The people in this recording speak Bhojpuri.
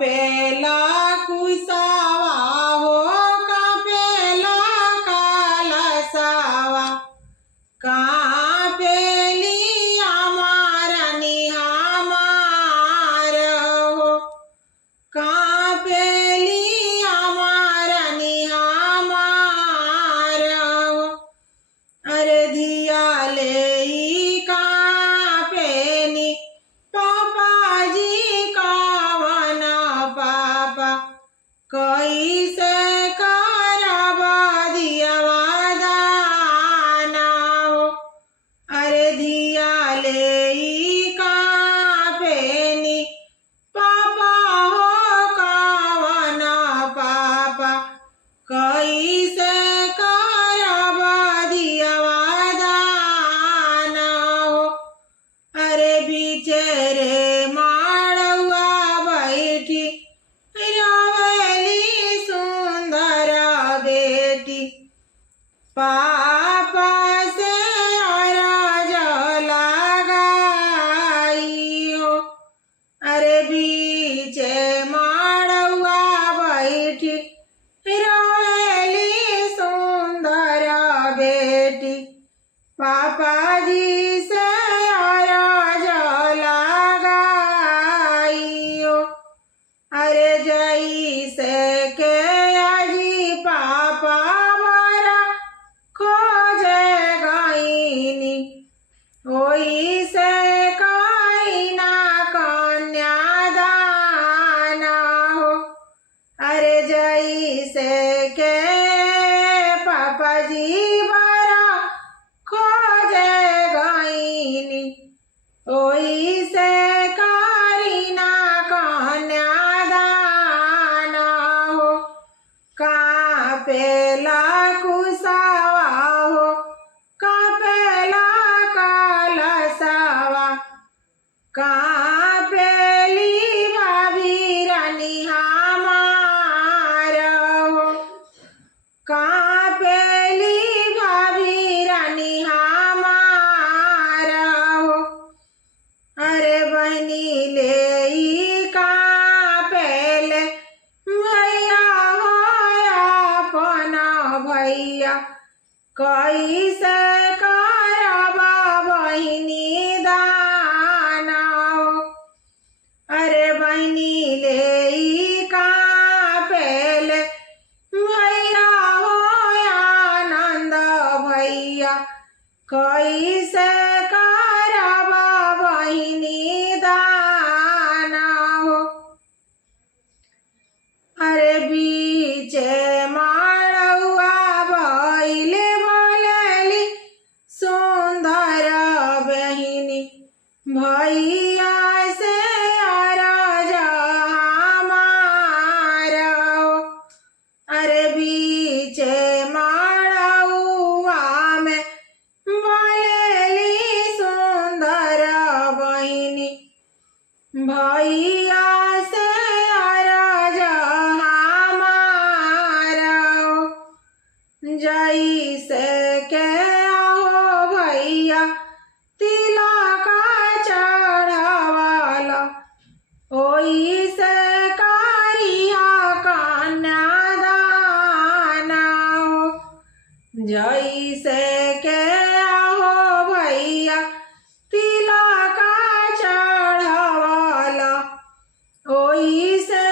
कापेला कुसावा हो कापेला कालसावा कापेली आमारनी हमार हो कापेली आमारनी हमार हो अरे धिया ले कापेनी पापाजी कावन पापा कैसे करब दियवा दाना हो अरे धिया ले कापेनी पापा हो कावन पापा कैसे करब दियवा दाना हो अरे बिचरे माड़ुआ बैठी रोवेली सुंदर बेटी पापा से अरज लगाई हो अरे बीचे माड़ुआ बैठी रोवेली सुंदर बेटी पापा जी से अरज लगाई हो अरे जैसे के अजी पापा मारा खोजे गईनी ओइसे कईना कन्यादाना हो अरे जैसे के पापा जी मारा खोजे गईनी ओइसे करीना कन्यादाना हो कापेला कुसावा हो कापेला कालसावा कापेली भाभी रानी हमार हो कापेली भाभी रानी हमार हो अरे बहनी ले कापेले भैया हो अपना भैया कैसे करब बहिनी दाना हो अरे बहनी ले कापेले भैया हो आनंद भैया कैसे करब बहिनी दाना हो अरे बीचे माड़ुआ बैल बोलेली सुंदर बहिनी भैया से अरज हमार हो अरे बीचे माड़ुआ में बोलेली सुंदर बहिनी भैया से अरज हमार हो जैसे के हो भैया तिलक चढ़वाला ओइसे करिहा कन्यादाना हो जैसे के हो भैया तिलक चढ़वाला ओइसे